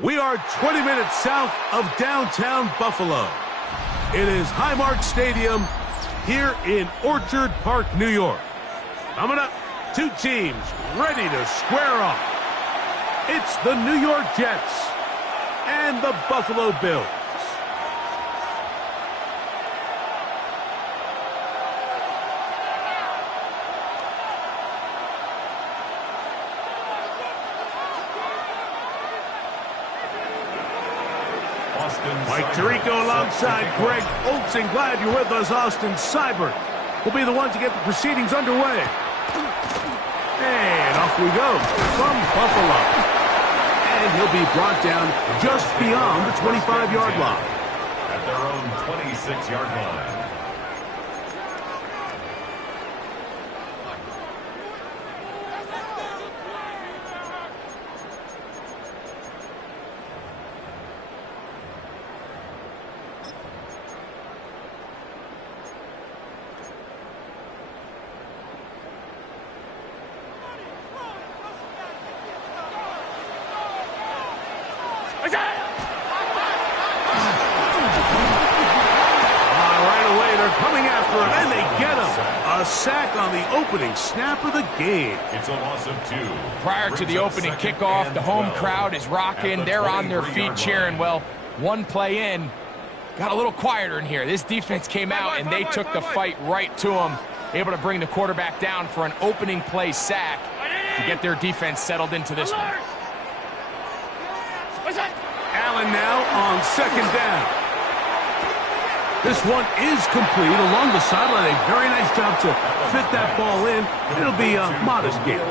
We are 20 minutes south of downtown Buffalo. It is Highmark Stadium here in Orchard Park, New York. Coming up, two teams ready to square off. It's the New York Jets and the Buffalo Bills. Mike Tirico alongside Greg Olson. Glad you're with us. Austin Seibert will be the one to get the proceedings underway. And off we go from Buffalo. And he'll be brought down just beyond the 25-yard line. At their own 26-yard line. A sack on the opening snap of the game. It's a loss of 2. Prior to the opening kickoff, the home crowd is rocking. They're on their feet cheering. Well, one play in, got a little quieter in here. This defense came out, and they took the fight right to them, able to bring the quarterback down for an opening play sack to get their defense settled into this one. Allen now on second down. This one is complete along the sideline. A very nice job to fit that ball in. It'll be a modest gain.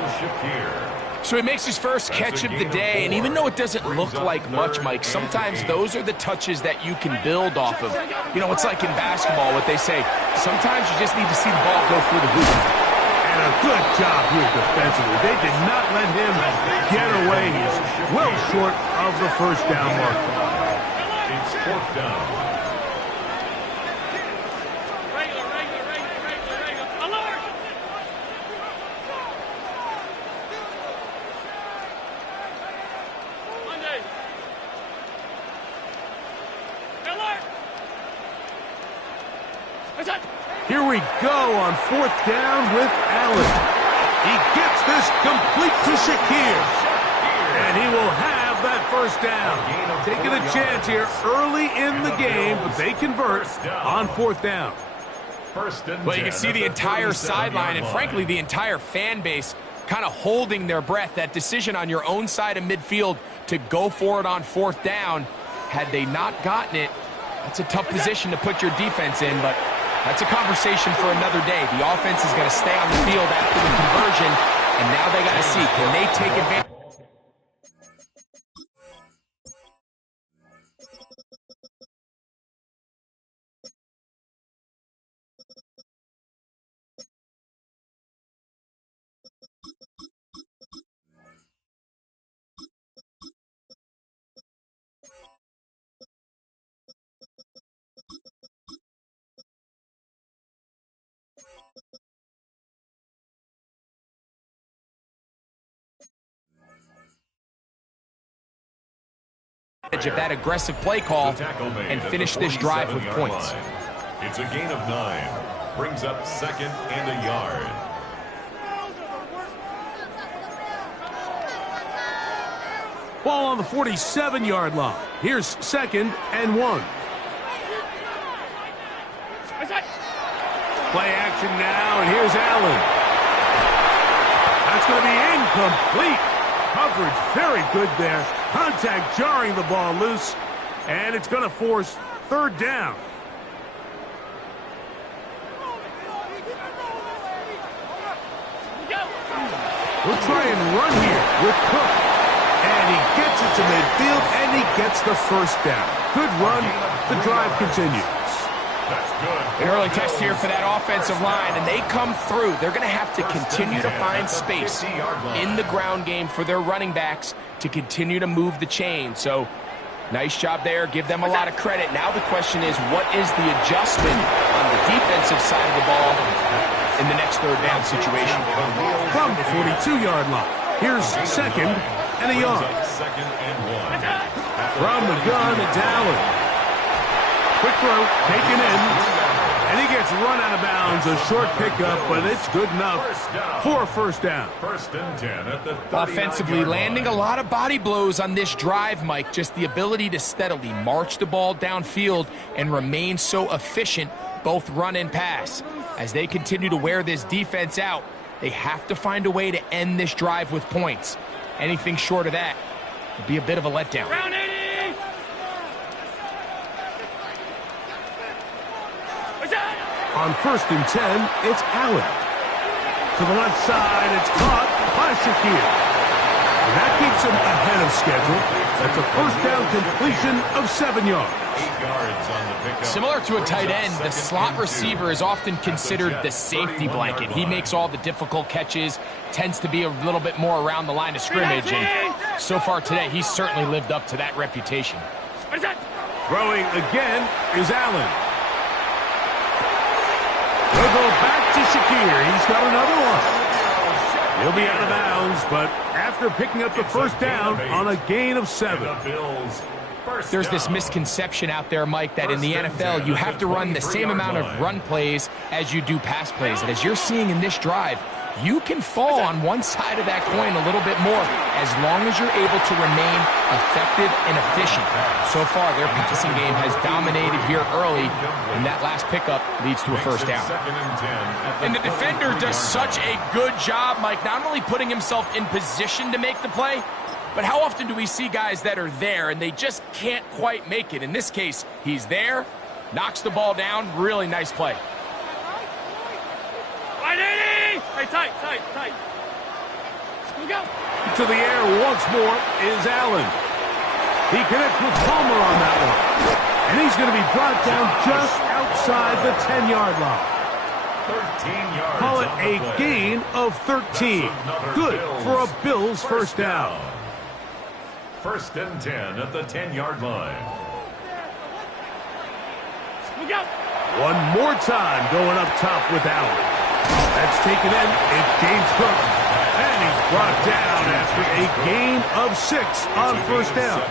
So he makes his first catch of the day, and even though it doesn't look like much, Mike, sometimes those are the touches that you can build off of. You know, it's like in basketball, what they say, sometimes you just need to see the ball go through the hoop. And a good job here defensively. They did not let him get away. He's well short of the first down mark. It's fourth down. Here we go on fourth down with Allen. He gets this complete to Shakir. And he will have that first down. Taking a chance here early in the game, but they convert on fourth down. Well, you can see the entire sideline and, frankly, the entire fan base kind of holding their breath. That decision on your own side of midfield to go for it on fourth down, had they not gotten it, that's a tough position to put your defense in, but that's a conversation for another day. The offense is going to stay on the field after the conversion, and now they got to see, can they take advantage? Of that aggressive play call and finish this drive with points. It's a gain of 9. Brings up second and a yard. Ball on the 47-yard line. Here's second and 1. Play action now, and here's Allen. That's going to be incomplete. Coverage very good there. Contact jarring the ball loose, and it's going to force third down. We'll try and run here with Cook. And he gets it to midfield, and he gets the first down. Good run. The drive continues. That's good. An early test here for that offensive line, and they come through. They're going to have to continue to find space in the ground game for their running backs to continue to move the chain. So, nice job there. Give them a lot of credit. Now the question is, what is the adjustment on the defensive side of the ball in the next third down situation? From the 42-yard line. Here's second and a yard. Second and 1. From the gun, it's Allen. Quick throw, taken in. And he gets run out of bounds. A short pickup, but it's good enough for a first down. First and 10 at the 39-yard Offensively, landing a lot of body blows on this drive, Mike. Just the ability to steadily march the ball downfield and remain so efficient, both run and pass. As they continue to wear this defense out, they have to find a way to end this drive with points. Anything short of that would be a bit of a letdown. On first and 10, it's Allen. To the left side, it's caught by Shakir. And that keeps him ahead of schedule. That's a first down completion of 7 yards. 8 yards on the pickup. Similar to a tight end, the slot receiver is often considered the safety blanket. He makes all the difficult catches, tends to be a little bit more around the line of scrimmage, and so far today, he's certainly lived up to that reputation. Throwing again is Allen. He'll go back to Shakir. He's got another one. He'll be out of bounds, but after picking up the first down on a gain of 7. There's this misconception out there, Mike, that in the NFL, you have to run the same amount of run plays as you do pass plays. And as you're seeing in this drive, you can fall on one side of that coin a little bit more as long as you're able to remain effective and efficient. So far, their passing game has dominated here early, and that last pickup leads to a first down. And the defender does such a good job, Mike, not only putting himself in position to make the play, but how often do we see guys that are there and they just can't quite make it? In this case, he's there, knocks the ball down, really nice play. Hey, tight. Here we go. To the air once more is Allen. He connects with Palmer on that one. And he's going to be brought down just outside the 10-yard line. 13 yards. Call it a gain of 13. Good for a Bills first down. First and 10 at the 10-yard line. Here we go. One more time going up top with Allen. That's taken in. It's James Cook. And he's brought down after a gain of 6 on first down.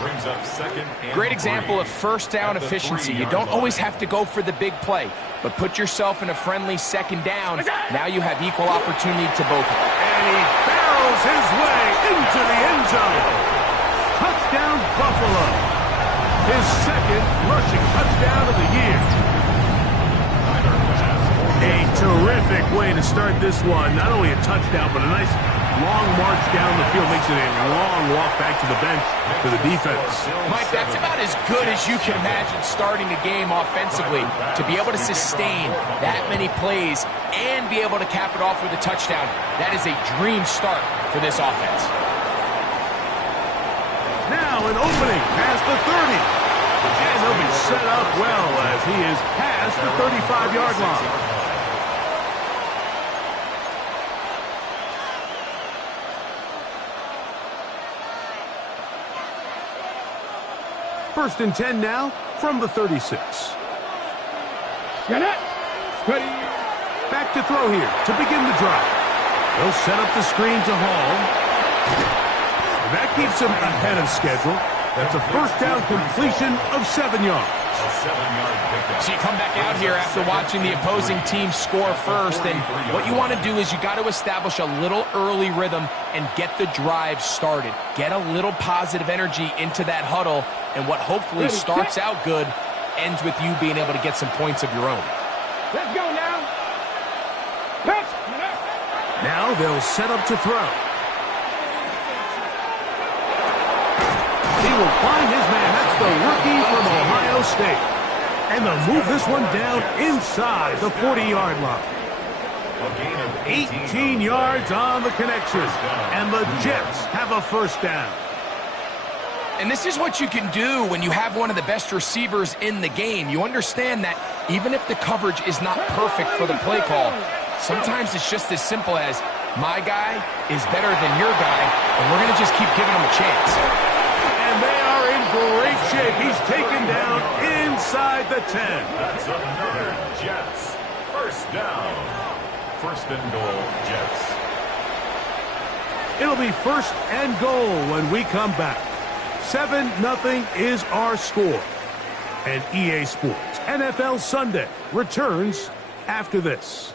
Brings up second and Great example of first down efficiency. You don't always have to go for the big play, but put yourself in a friendly second down. Now you have equal opportunity to both. And he barrels his way into the end zone. Touchdown, Buffalo. His second rushing touchdown of the year. A terrific way to start this one. Not only a touchdown, but a nice long march down the field. Makes it a long walk back to the bench for the defense. Mike, that's about as good as you can imagine starting a game offensively. To be able to sustain that many plays and be able to cap it off with a touchdown, that is a dream start for this offense. Now an opening past the 30. And they'll be set up well as he is past the 35-yard line. First and 10 now from the 36. Ready. Back to throw here to begin the drive. They'll set up the screen to Hall. And that keeps him ahead of schedule. That's a first down completion of 7 yards. A 7-yard pickup. So you come back out here after watching the opposing team score first, and what you want to do is you got to establish a little early rhythm and get the drive started. Get a little positive energy into that huddle, and what hopefully starts out good ends with you being able to get some points of your own. Let's go now. Now they'll set up to throw. He will find his man. That's the rookie from Ohio State. And they'll move this one down inside the 40-yard line. A gain of 18 yards on the connection. And the Jets have a first down. And this is what you can do when you have one of the best receivers in the game. You understand that even if the coverage is not perfect for the play call, sometimes it's just as simple as, my guy is better than your guy, and we're going to just keep giving him a chance. And they are in great shape. He's taken down inside the 10. That's another Jets. First down. First and goal, Jets. It'll be first and goal when we come back. 7-0 is our score. And EA Sports NFL Sunday returns after this.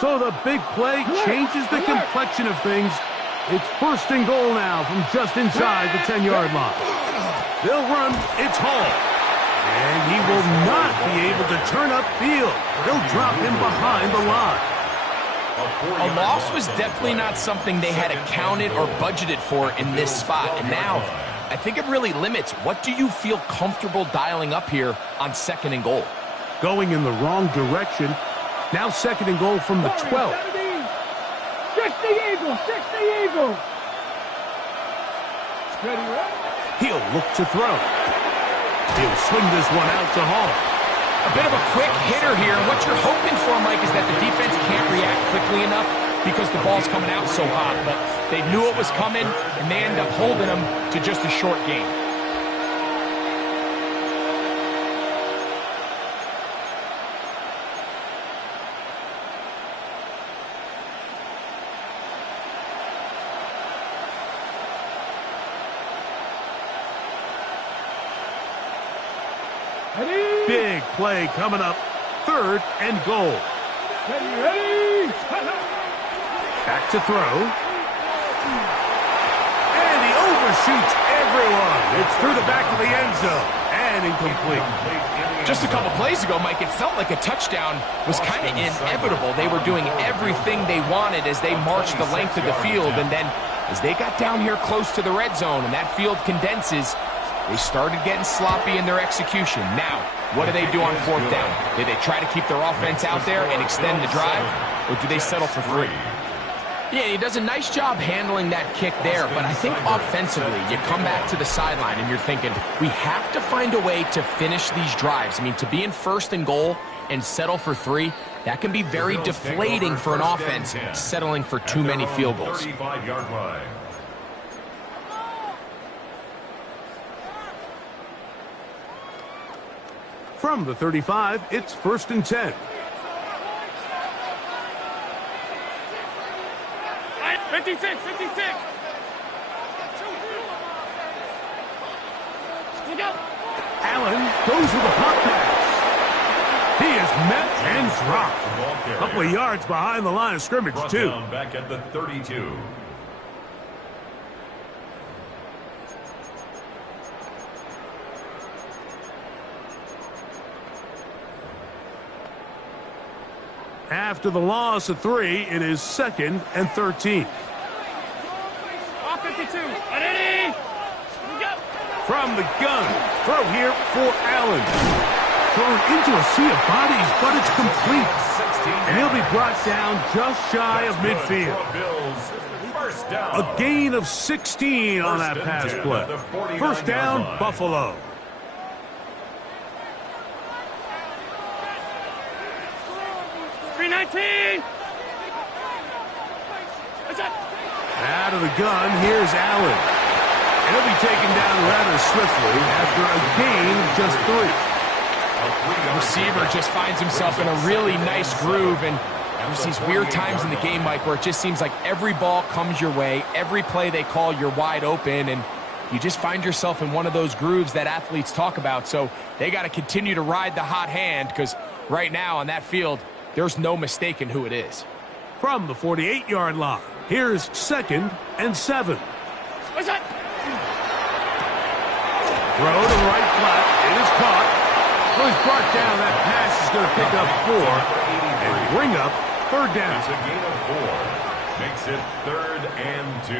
So the big play changes the complexion of things. It's 1st and goal now from just inside the 10-yard line. They'll run. It's Hall. And he will not be able to turn upfield. They'll drop him behind the line. A loss was definitely not something they had accounted or budgeted for in this spot. And now, I think it really limits. What do you feel comfortable dialing up here on 2nd and goal? Going in the wrong direction. Now 2nd and goal from the 12. 60 Eagles! 60 Eagles! He'll look to throw. He'll swing this one out to Hall. A bit of a quick hitter here. And what you're hoping for, Mike, is that the defense can't react quickly enough because the ball's coming out so hot. But they knew it was coming, and they end up holding them to just a short game. Big play coming up. 3rd and goal. Back to throw. And he overshoots everyone. It's through the back of the end zone. And incomplete. Just a couple plays ago, Mike, it felt like a touchdown was kind of inevitable. They were doing everything they wanted as they marched the length of the field. And then as they got down here close to the red zone and that field condenses, they started getting sloppy in their execution. Now, what do they do on 4th down? Do they try to keep their offense out there and extend the drive, or do they settle for 3? Yeah, he does a nice job handling that kick there, but I think offensively, you come back to the sideline and you're thinking, we have to find a way to finish these drives. I mean, to be in 1st and goal and settle for 3, that can be very deflating for an offense settling for too many field goals. 35-yard line. From the 35, it's 1st and 10. 56, 56. Allen goes with a pop pass. He is met and dropped. A couple of yards behind the line of scrimmage, too. Back at the 32. After the loss of 3, it is 2nd and 13. All 52. Ready? From the gun, throw here for Allen. Thrown into a sea of bodies, but it's complete. And he'll be brought down just shy of midfield. A gain of 16 on that pass play. 1st down, Buffalo. Out of the gun, here's Allen. He'll be taken down rather swiftly after a gain of just 3. The receiver just finds himself in a really nice groove, and there's these weird times in the game, Mike, where it just seems like every ball comes your way, every play they call, you're wide open, and you just find yourself in one of those grooves that athletes talk about. So they got to continue to ride the hot hand, because right now on that field, there's no mistaking who it is. From the 48-yard line, here's 2nd and 7. What's that? Throw to the right flat. It is caught. Well, he's brought down. That pass is going to pick up 4 and bring up 3rd down. It's a gain of 4. Makes it 3rd and 2.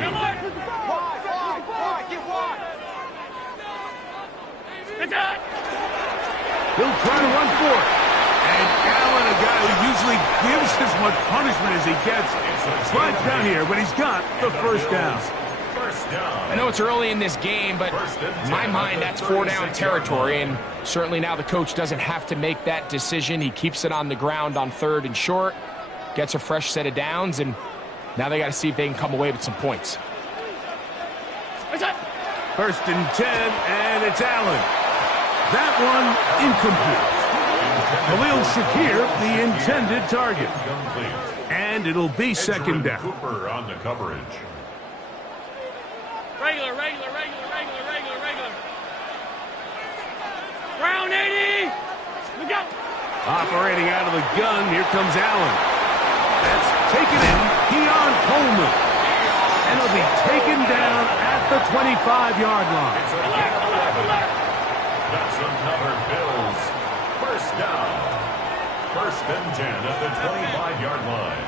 He'll try to run for it. And Allen, a guy who usually gives as much punishment as he gets, slides down here, but he's got the 1st down. I know it's early in this game, but in my mind, that's 4-down territory, and certainly now the coach doesn't have to make that decision. He keeps it on the ground on 3rd and short, gets a fresh set of downs, and now they got to see if they can come away with some points. 1st and 10, and it's Allen. That one incomplete. Khalil Shakir, the intended target. And it'll be second down. Cooper on the coverage. Regular. Round 80. We go. Operating out of the gun, here comes Allen. That's taken in. Keon Coleman. And he'll be taken down at the 25-yard line. It's a gain of 11. That's another Bills first down. First and 10 at the 25-yard line.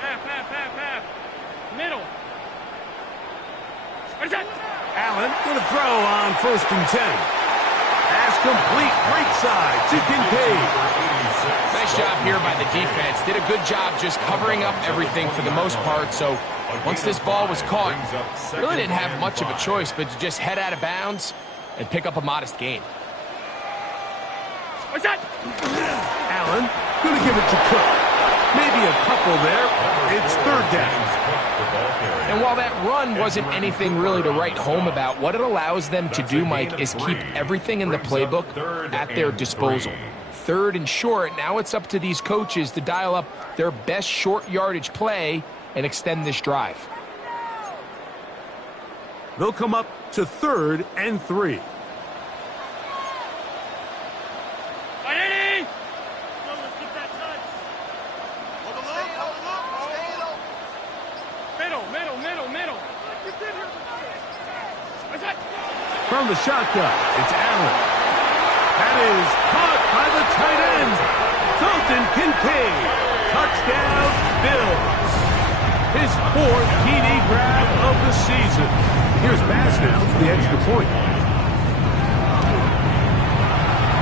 Half. Middle. Allen going to throw on first and 10. Pass complete, right side to Kincaid. Nice job here by the defense. Did a good job just covering up everything for the most part. So once this ball was caught, really didn't have much of a choice but to just head out of bounds and pick up a modest gain. Allen going to give it to Cook. Maybe a couple there. It's third down. And while that run wasn't anything really to write home about, what it allows them to do, Mike, is keep everything in the playbook at their disposal. Third and short, now it's up to these coaches to dial up their best short yardage play and extend this drive. They'll come up to 3rd and 3. From the shotgun, it's Allen. That is caught by the tight end, Dalton Kincaid. Touchdown, Bills. His 4th TD grab of the season. Here's Bass now for the extra point.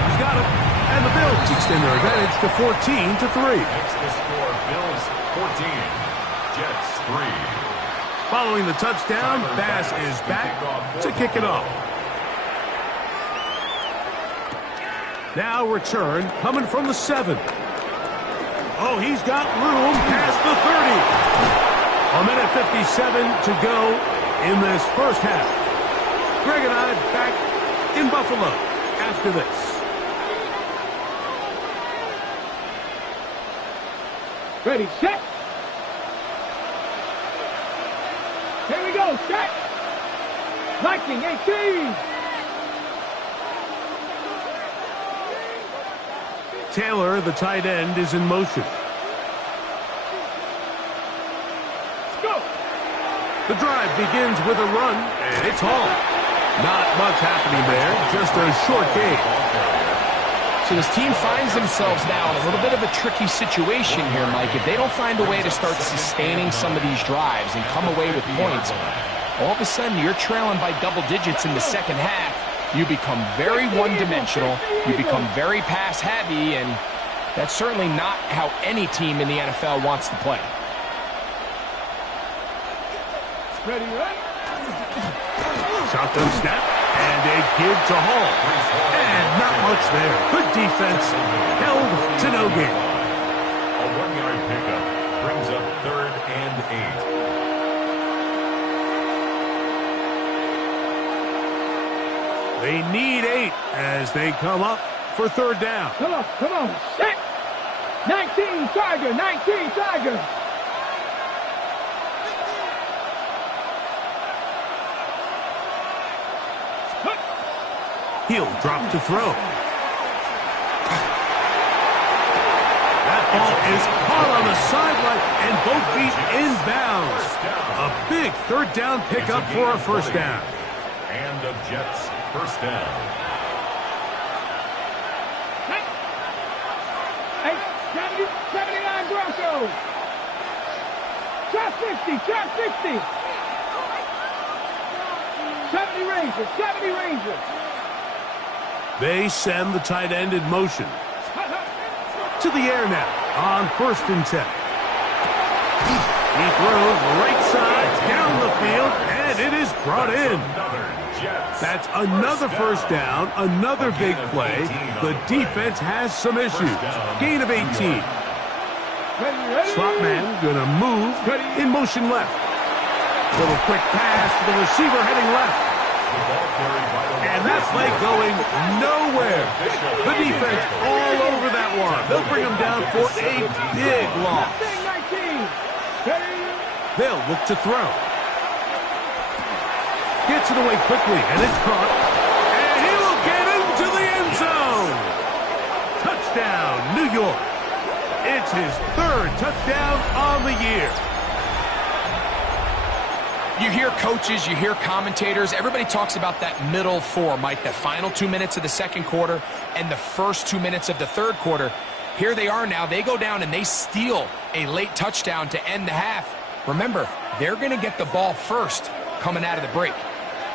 He's got it. And the Bills extend their advantage to 14-3. Next to score, Bills 14, Jets 3. Following the touchdown, Bass is back to kick it off. Now return coming from the 7. Oh, he's got room past the 30. A minute 57 to go in this first half. Greg and I back in Buffalo after this. Ready, set. Here we go, set. 1918. Taylor, the tight end, is in motion. Go. The drive begins with a run, and it's all. Not much happening there, just a short gain. So this team finds themselves now in a little bit of a tricky situation here, Mike. If they don't find a way to start sustaining some of these drives and come away with points, all of a sudden you're trailing by double digits in the second half. You become very one-dimensional, you become very pass-heavy, and that's certainly not how any team in the NFL wants to play. Ready, right? Shotgun snap, and a give to Hall. And not much there. Good defense, held to no gain. A 1-yard pickup brings up 3rd and 8. They need 8 as they come up for 3rd down. Come on, set. 19 Tiger. He'll drop to throw. That ball is caught on the sideline and both feet inbounds. A big 3rd down pickup for a first down. And the Jets first down. Hey, 79 Broncos. Trap 50. 70 Rangers. They send the tight end in motion. To the air now on 1st and 10. He throws right side down the field, and it is brought in. That's another first down, another big play. The defense has some issues. Gain of 18. Slot man gonna move in motion left. Little quick pass to the receiver heading left. And that play going nowhere. The defense all over that one. They'll bring him down for a big loss. They'll look to throw. Gets it away quickly, and it's caught. And he will get into the end zone. Touchdown, New York. It's his third touchdown on the year. You hear coaches, you hear commentators, everybody talks about that middle four, Mike, the final 2 minutes of the second quarter and the first 2 minutes of the third quarter. Here they are now. They go down and they steal a late touchdown to end the half. Remember, they're going to get the ball first coming out of the break.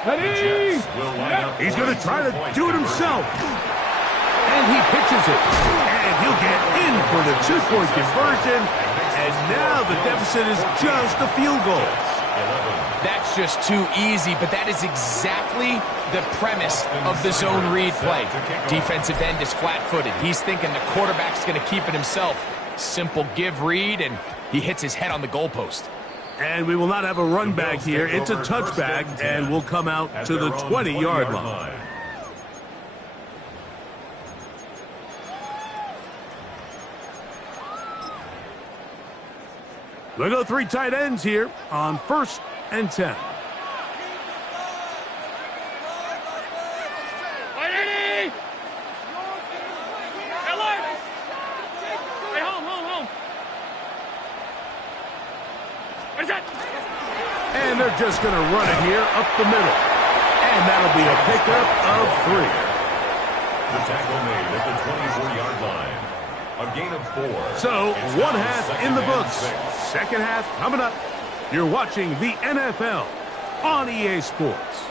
He's going to try to do it himself. And he pitches it. And he'll get in for the two-point conversion. And now the deficit is just a field goal. That's just too easy, but that is exactly the premise of the zone read play. Defensive end is flat-footed. He's thinking the quarterback's going to keep it himself. Simple give read, and he hits his head on the goalpost. And we will not have a run back here. It's a touchback, and we'll come out to the 20-yard line. We'll go three tight ends here on 1st and 10. And they're just going to run it here up the middle. And that'll be a pickup of 3. The tackle made at the 24-yard line. A gain of 4. So, one half in the books. Second half coming up. You're watching the NFL on EA Sports.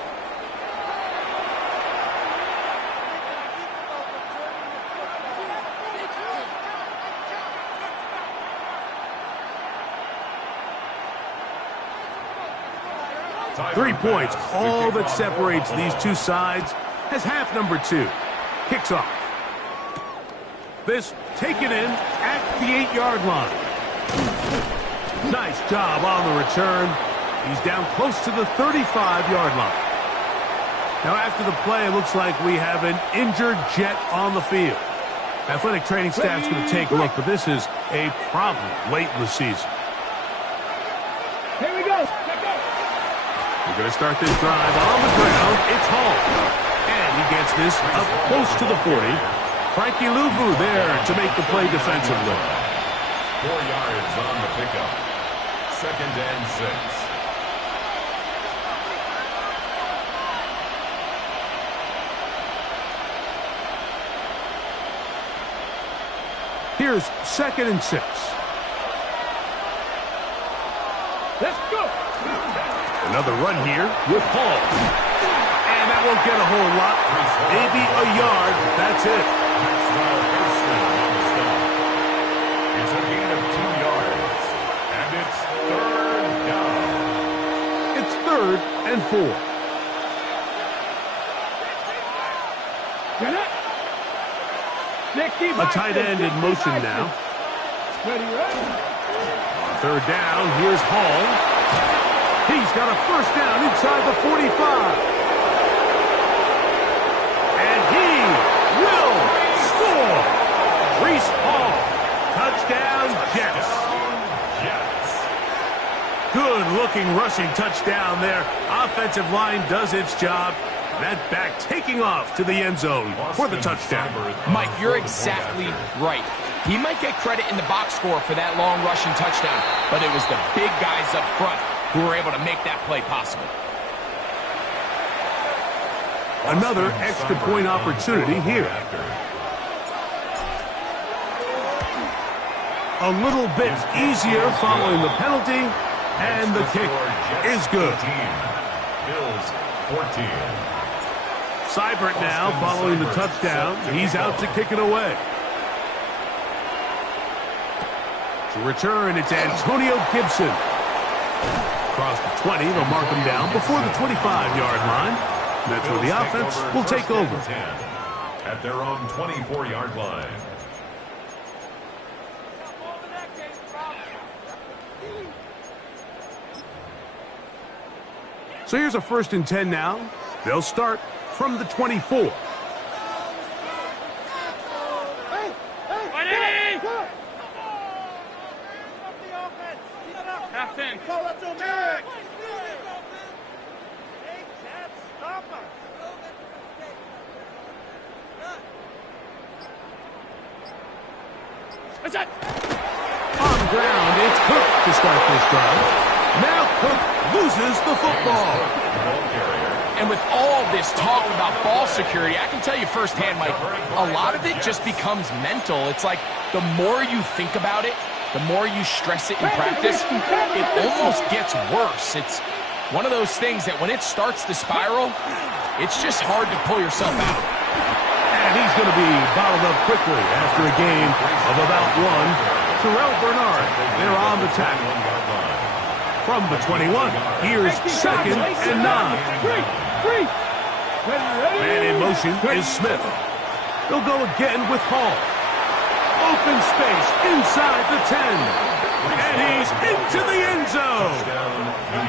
Three points, all that separates these two sides, as half number 2 kicks off. This taken in at the 8-yard line. Nice job on the return. He's down close to the 35-yard line. Now after the play, it looks like we have an injured Jet on the field. Athletic training staff's going to take a look, but this is a problem late in the season. Here we go. We're going to start this drive on the ground. It's Hall. And he gets this up close to the 40. Frankie Louvu there to make the play defensively. 4 yards on the pickup. 2nd and 6. Here's 2nd and 6. Let's go. Another run here with Hall. And that won't get a whole lot. Maybe a yard. That's it. It's a gain of 2 yards. And it's 3rd down. It's 3rd and 4. Get it. A tight end in motion now. Ready, ready. 3rd down. Here's Hall. He's got a 1st down inside the 45. And he will score. Reese Hall. Touchdown, Jets. Good-looking rushing touchdown there. Offensive line does its job. That back taking off to the end zone for the touchdown. Mike, you're exactly right. He might get credit in the box score for that long rushing touchdown, but it was the big guys up front who were able to make that play possible. Another extra point opportunity here. A little bit easier following the penalty, and the kick is good. Bills 14. Seibert now following the touchdown. He's out to kick it away. To return, it's Antonio Gibson. Across the 20, they'll mark him down before the 25-yard line. That's where the offense will take over. At their own 24-yard line. So here's a 1st and 10 now They'll start from the 24. Half 10. What's that? On the ground, it's Cook to start this drive. Now Cook loses the football. And with all this talk about ball security, I can tell you firsthand, Mike, a lot of it just becomes mental. It's like the more you think about it, the more you stress it in practice, it almost gets worse. It's one of those things that when it starts to spiral, it's just hard to pull yourself out. And he's going to be bottled up quickly after a gain of about 1. Terrell Bernard, they're on the tackle. From the 21, here's 2nd and 9. Man in motion is Smith. They'll go again with Hall. Open space inside the 10. And he's into the end zone.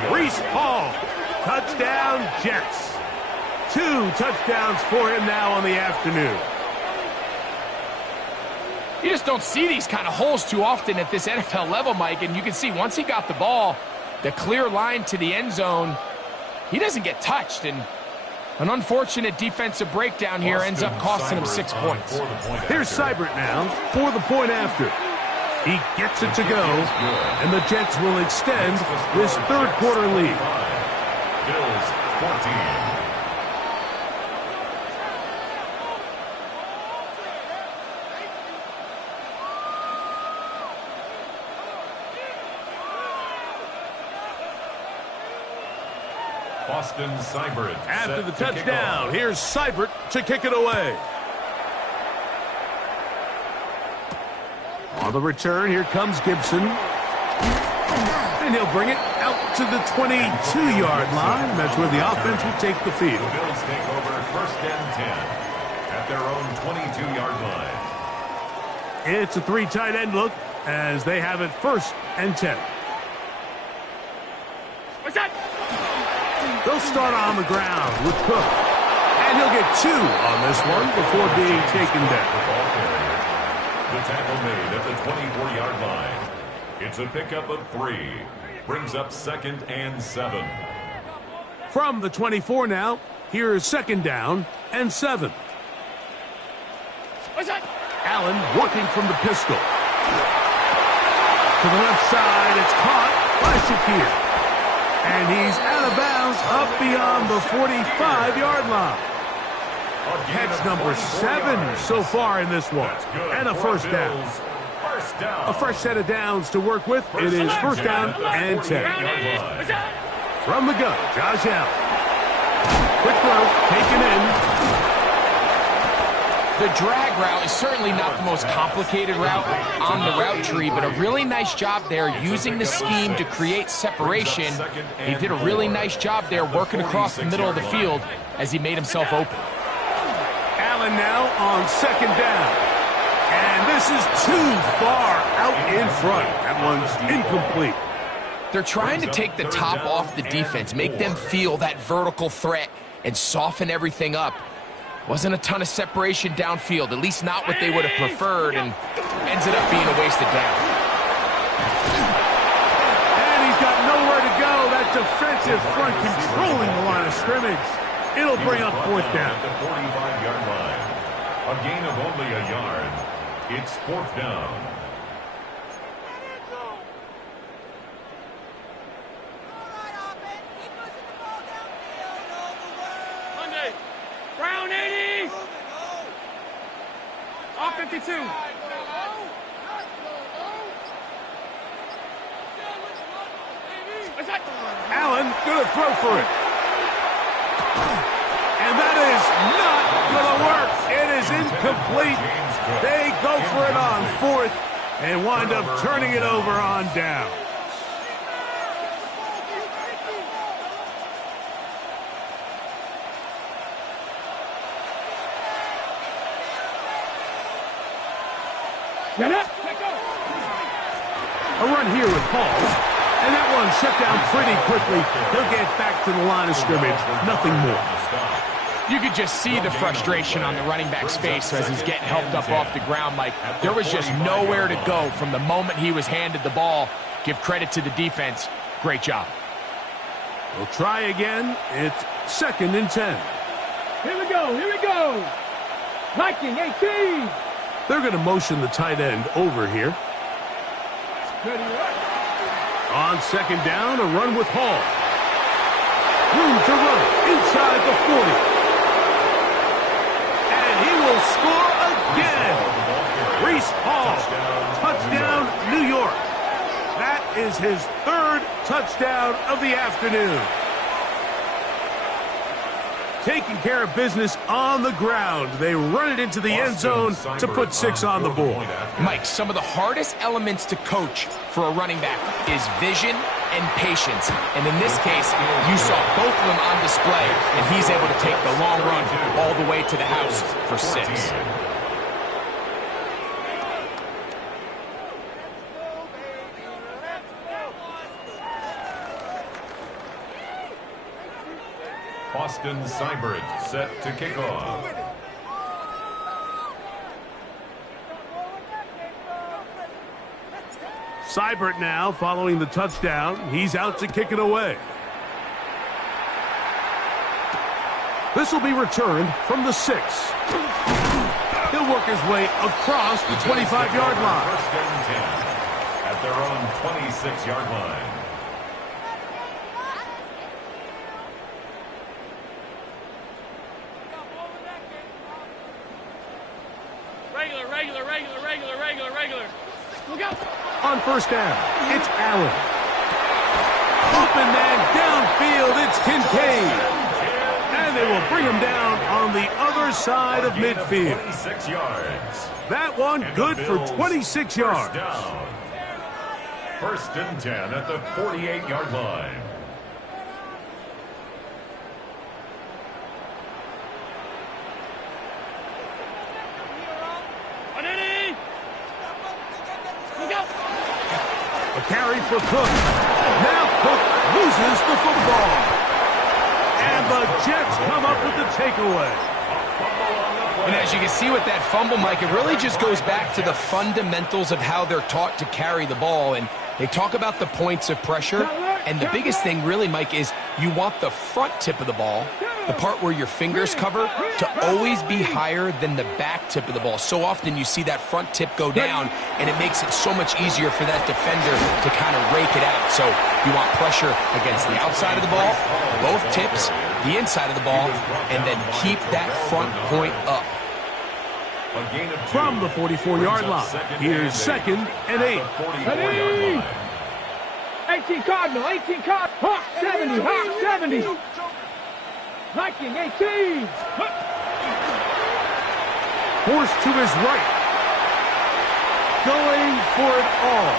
Breece Hall. Touchdown, Jets. 2 touchdowns for him now on the afternoon. You just don't see these kind of holes too often at this NFL level, Mike. And you can see once he got the ball, the clear line to the end zone, he doesn't get touched. And an unfortunate defensive breakdown here ends up costing him 6 points. Here's Seibert now for the point after. He gets it to go, and the Jets will extend this third quarter lead. Bills 14. Austin Seibert. After the touchdown, here's Seibert to kick it away. On the return, here comes Gibson. And he'll bring it out to the 22-yard line. That's where the offense will take the field. The Bills take over 1st and 10 at their own 22-yard line. It's a 3 tight end look as they have it 1st and 10. What's that? They'll start on the ground with Cook. And he'll get 2 on this one before being taken down. The tackle made at the 24-yard line. It's a pickup of 3. Brings up 2nd and 7. From the 24 now, here's 2nd down and 7. What's that? Allen working from the pistol. To the left side, it's caught by Shakir. And he's out of bounds up beyond the 45-yard line. Catch number 7 so far in this one. And a 1st down. A fresh set of downs to work with. It is 1st down and 10. From the gun, Josh Allen. Quick throw, taken in. The drag route is certainly not the most complicated route on the route tree, but a really nice job there using the scheme to create separation. He did a really nice job there working across the middle of the field as he made himself open. Allen now on 2nd down. And this is too far out in front. That one's incomplete. They're trying to take the top off the defense, make them feel that vertical threat, and soften everything up. Wasn't a ton of separation downfield, at least not what they would have preferred, and ends it up being a wasted down. And he's got nowhere to go. That defensive front controlling the line of scrimmage. It'll bring up 4th down. At the 45-yard line. A gain of only a yard. It's 4th down. Brown 80. Off 52. Allen gonna throw for it. And that is not gonna work. It is incomplete. They go for it on 4th and wind up turning it over on down. Get up. A run here with Hall. And that one shut down pretty quickly. He'll get back to the line of scrimmage. Nothing more. You could just see the frustration on the running back's face as he's getting helped up off the ground. Like, there was just nowhere to go from the moment he was handed the ball. Give credit to the defense. Great job. We'll try again. It's 2nd and 10. Here we go. Here we go. Viking 18. They're going to motion the tight end over here. On 2nd down, a run with Hall. Room to run inside the 40. And he will score again. Reese Hall, touchdown, New York. That is his 3rd touchdown of the afternoon. Taking care of business on the ground. They run it into the end zone to put 6 on the board. Mike, some of the hardest elements to coach for a running back is vision and patience. And in this case, you saw both of them on display, and he's able to take the long run all the way to the house for 6. Austin Seibert set to kick off. Seibert now following the touchdown. He's out to kick it away. This will be returned from the 6. He'll work his way across the 25-yard line. 1st and 10 at their own 26-yard line. Regular. Look out. On 1st down, it's Allen. Open man downfield, it's Kincaid. And they will bring him down on the other side of midfield. 26 yards. That one good for 26 yards. 1st and 10 at the 48-yard line. A carry for Cook. Now Cook loses the football. And the Jets come up with the takeaway. And as you can see with that fumble, Mike, it really just goes back to the fundamentals of how they're taught to carry the ball. And they talk about the points of pressure. And the biggest thing really, Mike, is you want the front tip of the ball, the part where your fingers cover, to always be higher than the back tip of the ball. So often you see that front tip go down, and it makes it so much easier for that defender to kind of rake it out. So you want pressure against the outside of the ball, both tips, the inside of the ball, and then keep that front point up. From the 44-yard line, here's 2nd and 8. 18 Cardinal. Hawk 70. Viking 18. Forced to his right. Going for it all.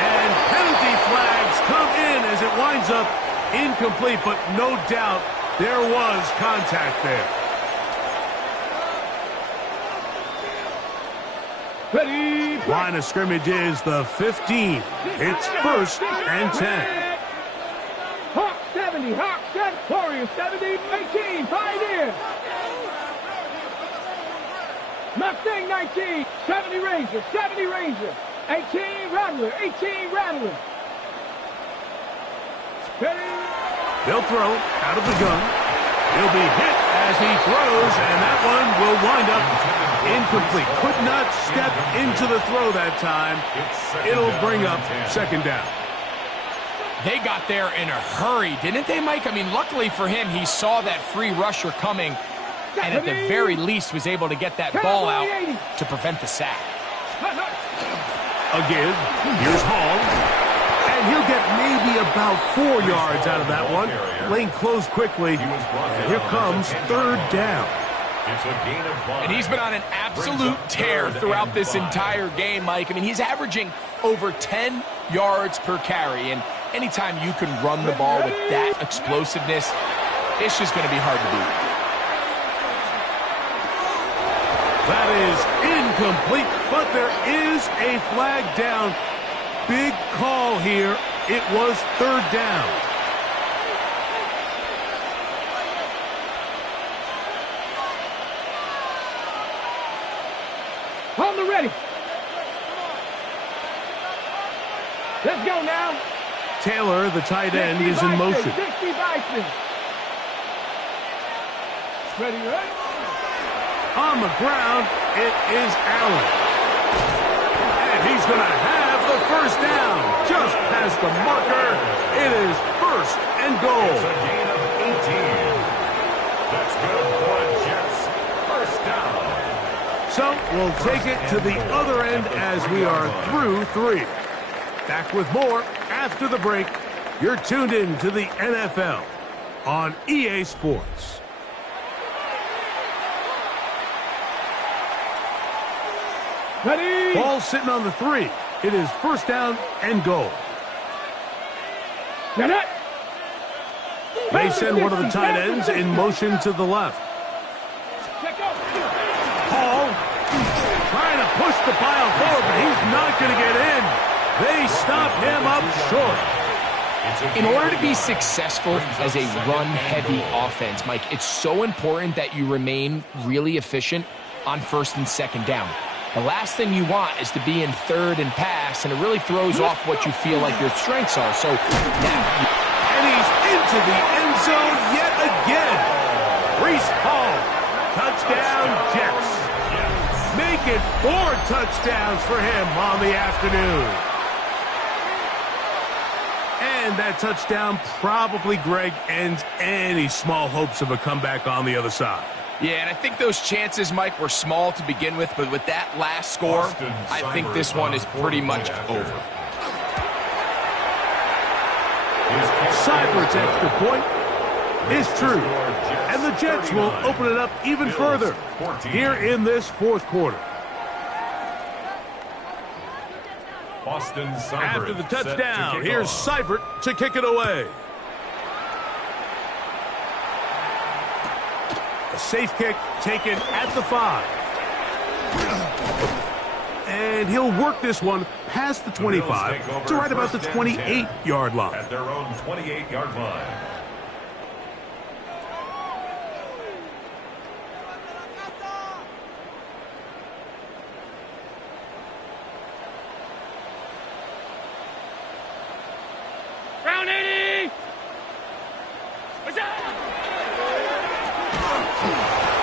And penalty flags come in as it winds up incomplete, but no doubt there was contact there. Ready. Line of scrimmage is the 15. It's 1st and 10. Hawk 70. Warriors 70. 18. Pioneer. Mustang 19. 70 Ranger. 18 Rattler. Ready. They'll throw out of the gun. He'll be hit as he throws, and that one will wind up incomplete. Could not step into the throw that time. It'll bring up 2nd down. They got there in a hurry, didn't they, Mike? I mean, luckily for him, he saw that free rusher coming, and at the very least was able to get that ball out to prevent the sack. A give. Here's Hall. And he'll get maybe about 4 yards out of that one. Lane closed quickly. And here comes 3rd down. And he's been on an absolute tear throughout this entire game, Mike. I mean, he's averaging over 10 yards per carry. And anytime you can run the ball with that explosiveness, it's just going to be hard to beat. That is incomplete, but there is a flag down. Big call here it was third down. Hold the ready. Let's go now. Taylor, the tight end, is in motion. 60 Bison. Ready, right? On the ground, it is Allen. And he's going to have the first down. Just past the marker, it is first and goal. It's a gain of 18. That's good for the Jets. First down. So we'll take it to the other end as we are through 3. Back with more after the break. You're tuned in to the NFL on EA Sports. Ready. Ball sitting on the 3. It is first down and goal. Get it. They send one of the tight ends in motion to the left. Check out. Hall trying to push the pile forward, but he's not going to get in. They stop him up short. In order to be successful as a run-heavy offense, Mike, it's so important that you remain really efficient on first and second down. The last thing you want is to be in third and pass, and it really throws off what you feel like your strengths are. So now, and he's into the end zone yet again. Breece Hall, touchdown Jets. Make it 4 touchdowns for him on the afternoon. And that touchdown probably, Greg, ends any small hopes of a comeback on the other side. Yeah, and I think those chances, Mike, were small to begin with, but with that last score, I think this one is pretty much over. Seibert's extra point is true, and the Jets will open it up even further here in this fourth quarter. After the touchdown, here's Seibert to kick it away. A safe kick taken at the 5. And he'll work this one past the 25 to right about the 28-yard line. At their own 28-yard line. Round 80.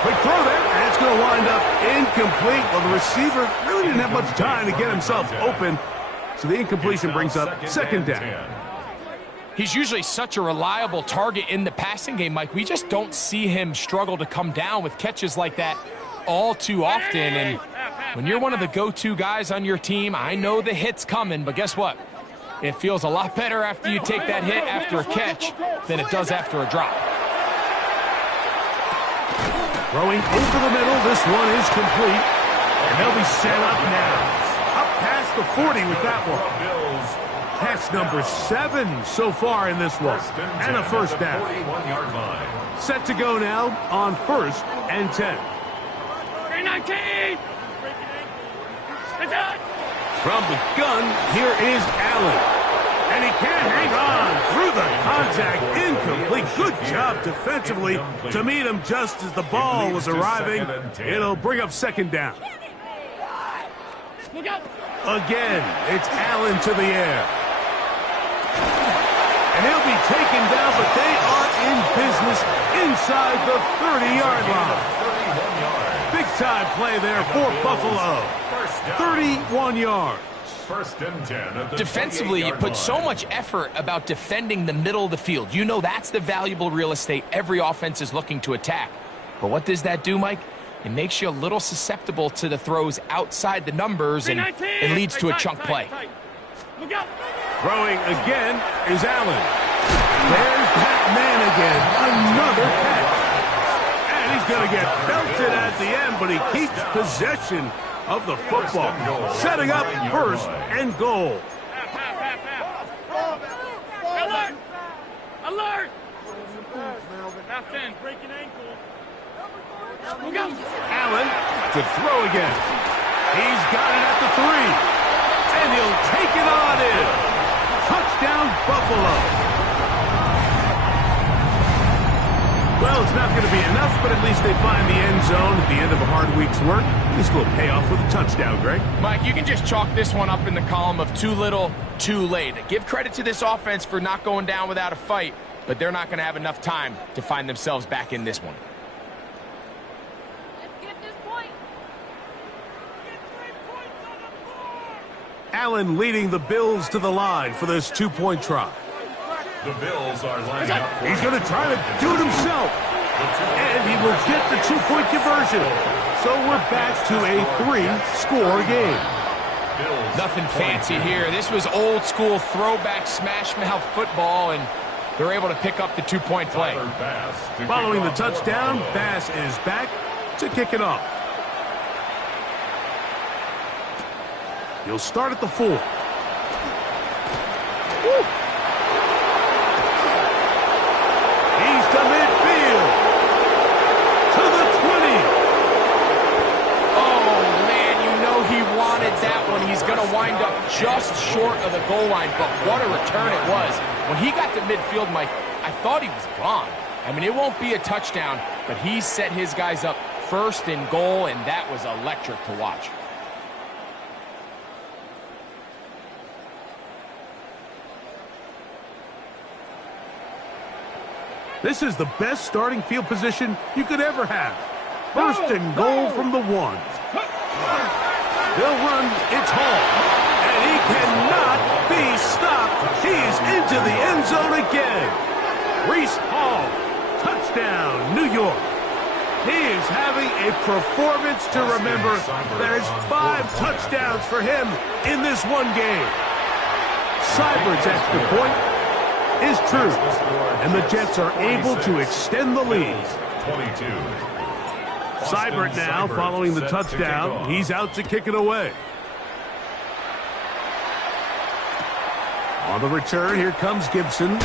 Quick throw there, and it's going to wind up incomplete. Well, the receiver really didn't have much time to get himself open, so the incompletion brings up second down. He's usually such a reliable target in the passing game, Mike. We just don't see him struggle to come down with catches like that all too often. And when you're one of the go-to guys on your team, I know the hit's coming, but guess what? It feels a lot better after you take that hit after a catch than it does after a drop. Throwing over the middle, this one is complete. And they'll be set up now. Up past the 40 with that one. Catch number 7 so far in this one. And a first down. Set to go now on first and 10. 319. From the gun, here is Allen. And he can't hang on through the contact. Incomplete. Good job defensively to meet him just as the ball was arriving. It'll bring up second down. Again, it's Allen to the air. And he'll be taken down, but they are in business inside the 30-yard line. Big-time play there for Buffalo. 31 yards. First and 10 at the Defensively, you put so much effort about defending the middle of the field. You know that's the valuable real estate every offense is looking to attack. But what does that do, Mike? It makes you a little susceptible to the throws outside the numbers, and it leads to a chunk play. Throwing again is Allen. There's that man again. Another catch. And he's going to get belted at the end, but he keeps possession of the football. Setting up first and goal. Alert! Alert! Half 10. Breaking ankle. Allen to throw again. He's got it at the 3. And he'll take it on in. Touchdown. Touchdown, Buffalo. Well, it's not going to be enough, but at least they find the end zone at the end of a hard week's work. At least a little payoff with a touchdown, Greg. Mike, you can just chalk this one up in the column of too little, too late. Give credit to this offense for not going down without a fight, but they're not going to have enough time to find themselves back in this one. Let's get this point. Get 3 points on the board. Allen leading the Bills to the line for this two-point try. The Bills are lining up. He's going to try to do it himself. And he will get the two-point conversion. So we're back to a 3-score game. Nothing fancy here. This was old-school throwback smash-mouth football, and they're able to pick up the two-point play. Following the touchdown, Bass is back to kick it off. He'll start at the 4. Woo. He's to midfield. To the 20. Oh, man, you know he wanted that one. He's going to wind up just short of the goal line, but what a return it was. When he got to midfield, Mike, I thought he was gone. I mean, it won't be a touchdown, but he set his guys up first and goal, and that was electric to watch. This is the best starting field position you could ever have. First and goal from the 1. They'll run, it's Hall. And he cannot be stopped. He's into the end zone again. Reese Hall, touchdown, New York. He is having a performance to remember. There's 5 touchdowns for him in this one game. Seibert's extra point is true, and the Jets are able to extend the lead. 22. Seibert now following the touchdown. He's out to kick it away. On the return, here comes Gibson. And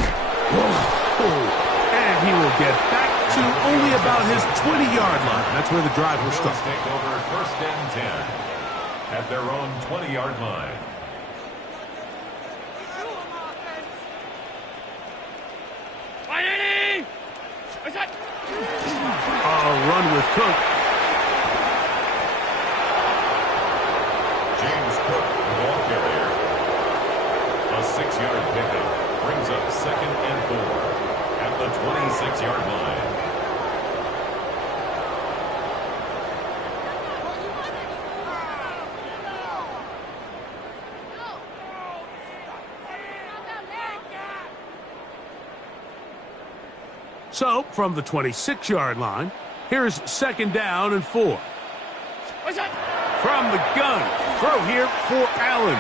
he will get back to only about his 20-yard line. That's where the drive will start. Take over first and 10 at their own 20-yard line. Run with Cook. James Cook, the ball carrier. A 6-yard pickup brings up 2nd and 4 at the 26-yard line. So, from the 26-yard line, here's 2nd down and 4. From the gun, throw here for Allen.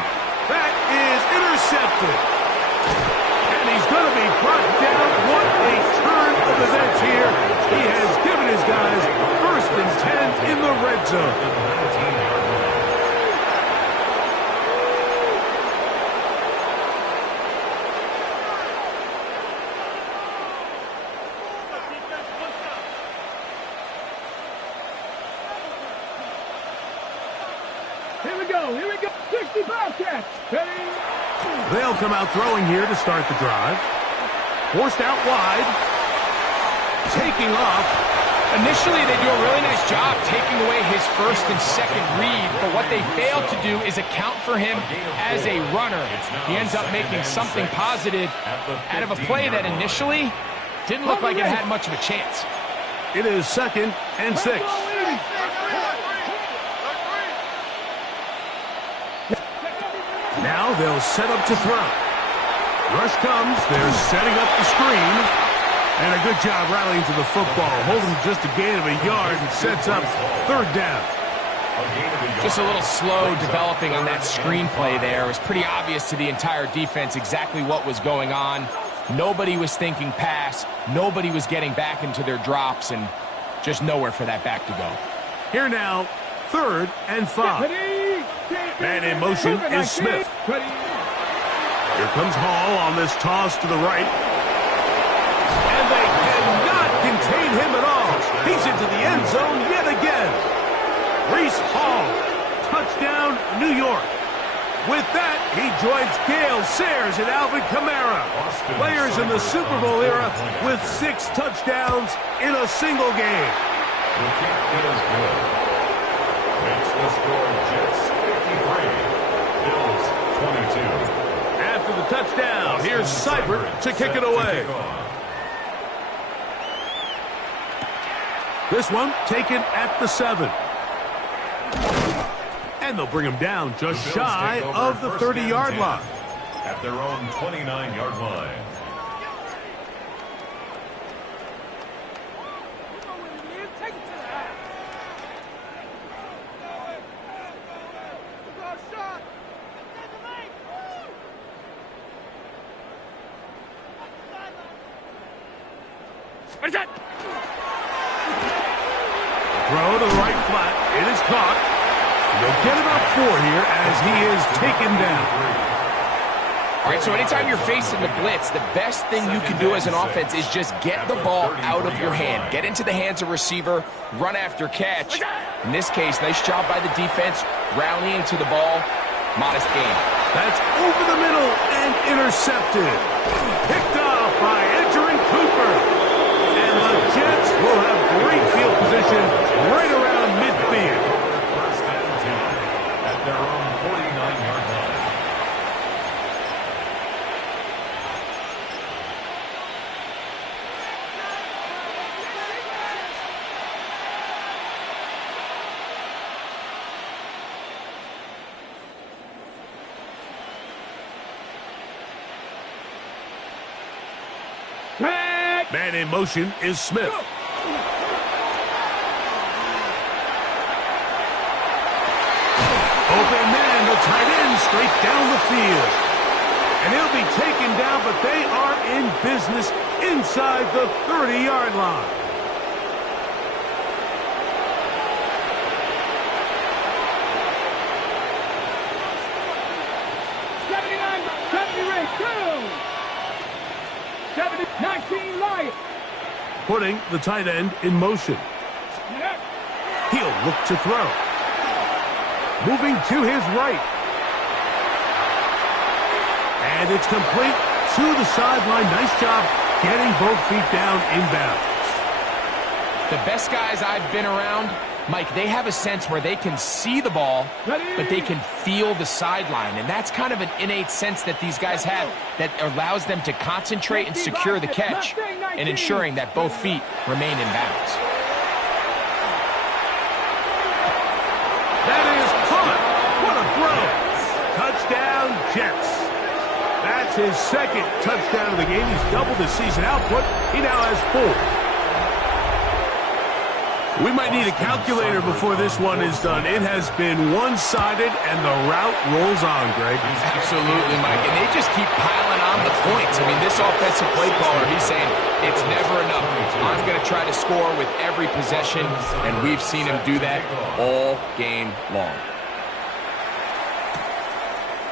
That is intercepted. And he's going to be brought down. What a turn of events here. He has given his guys 1st and 10 in the red zone. Here we go. 65 catch. They'll come out throwing here to start the drive. Forced out wide. Taking off. Initially, they do a really nice job taking away his 1st and 2nd read, but what they fail to do is account for him as a runner. He ends up making something positive out of a play that initially didn't look like it had much of a chance. It is 2nd and 6. Now they'll set up to throw. Rush comes. They're setting up the screen. And a good job rallying to the football. Holding just a gain of a yard and sets up 3rd down. Just a little slow developing on that screenplay there. It was pretty obvious to the entire defense exactly what was going on. Nobody was thinking pass. Nobody was getting back into their drops, and just nowhere for that back to go. Here now, 3rd and 5. Man in motion is Smith. Here comes Hall on this toss to the right. And they cannot contain him at all. He's into the end zone yet again. Reese Hall, touchdown, New York. With that, he joins Gale Sayers and Alvin Kamara, players in the Super Bowl era with 6 touchdowns in a single game. The kick is good. Makes the score Jets 53, Bills 22. After the touchdown, here's Seibert to kick it away. This one taken at the 7. And they'll bring him down just shy of the 30-yard line. At their own 29-yard line. Throw to the right flat. It is caught. They'll get about 4 here as he is taken down. All right, so anytime you're facing the blitz, the best thing you can do as an offense is just get the ball out of your hand. Get into the hands of receiver, run after catch. In this case, nice job by the defense, rallying to the ball. Modest gain. That's over the middle and intercepted. Picked off by Edgerrin Cooper. And the Jets will have great field position right around midfield. First and 10 at their own 49-yard line. Man in motion is Smith. Open man, the tight end straight down the field. And he'll be taken down, but they are in business inside the 30-yard line. Putting the tight end in motion. He'll look to throw. Moving to his right. And it's complete to the sideline. Nice job getting both feet down inbounds. The best guys I've been around, Mike, they have a sense where they can see the ball, but they can feel the sideline. And that's kind of an innate sense that these guys have that allows them to concentrate and secure the catch and ensuring that both feet remain in bounds. That is caught. What a throw. Touchdown, Jets. That's his second touchdown of the game. He's doubled his season output. He now has 4. We might need a calculator before this one is done. It has been one-sided, and the route rolls on, Greg. Absolutely, Mike. And they just keep piling on the points. I mean, this offensive play caller, he's saying it's never enough. I'm going to try to score with every possession, and we've seen him do that all game long.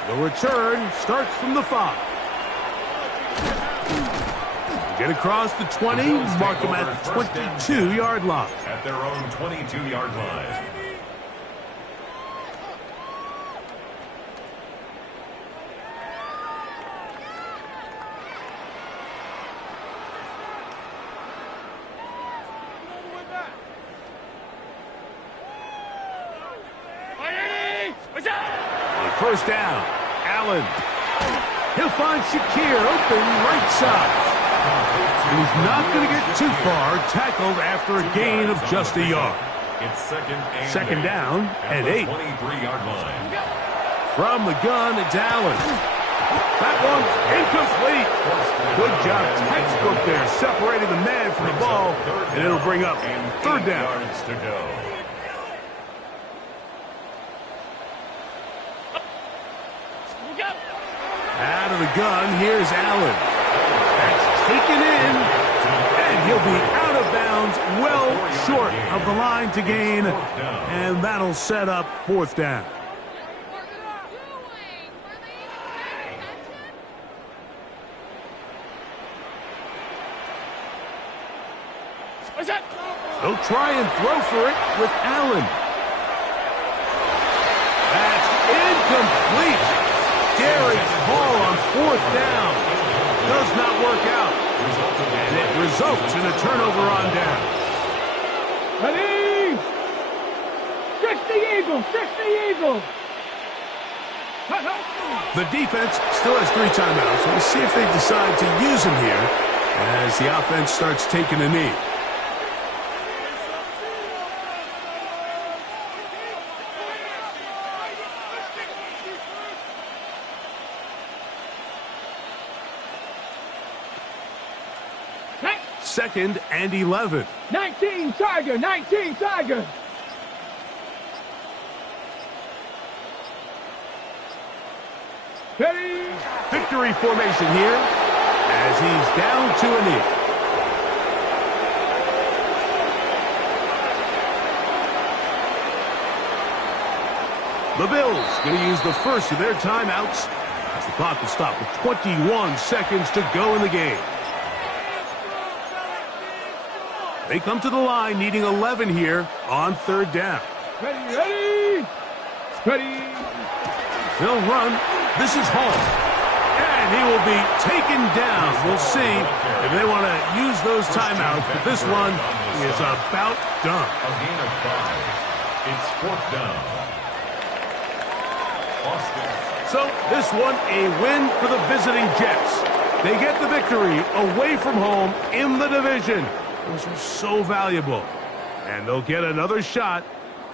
The return starts from the 5. Get across the 20, mark them at the 22-yard line. At their own 22-yard line. On first down, Allen. He'll find Shakir open right side. And he's not going to get too far, tackled after a gain of just a yard. It's second down and 8. 23-yard line. From the gun, it's Allen. That one's incomplete. Good job, textbook there, separating the man from the ball, and it'll bring up third down. Yards to go. Out of the gun, here's Allen. That's taken in, and he'll be out of bounds, well short of the line to gain, and that'll set up fourth down. He'll try and throw for it with Allen. That's incomplete. 4th down. Does not work out. And it results in a turnover on down. Ready? Fix the Eagle! Fix the Eagle! The defense still has 3 timeouts. We'll see if they decide to use them here as the offense starts taking a knee. Second and 11. 19 Tiger! 19 Tiger! Ready? Victory formation here as he's down to a knee. The Bills going to use the first of their timeouts as the clock will stop with 21 seconds to go in the game. They come to the line needing 11 here on 3rd down. Ready, ready! Ready! They'll run. This is Hall. And he will be taken down. We'll see if they want to use those timeouts, but this one is about done. A gain of 5. It's 4th down. Austin. So this one a win for the visiting Jets. They get the victory away from home in the division. Those are so valuable. And they'll get another shot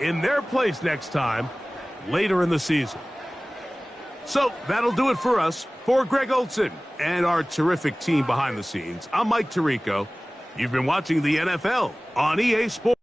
in their place next time later in the season. So that'll do it for us. For Greg Olson and our terrific team behind the scenes, I'm Mike Tirico. You've been watching the NFL on EA Sports.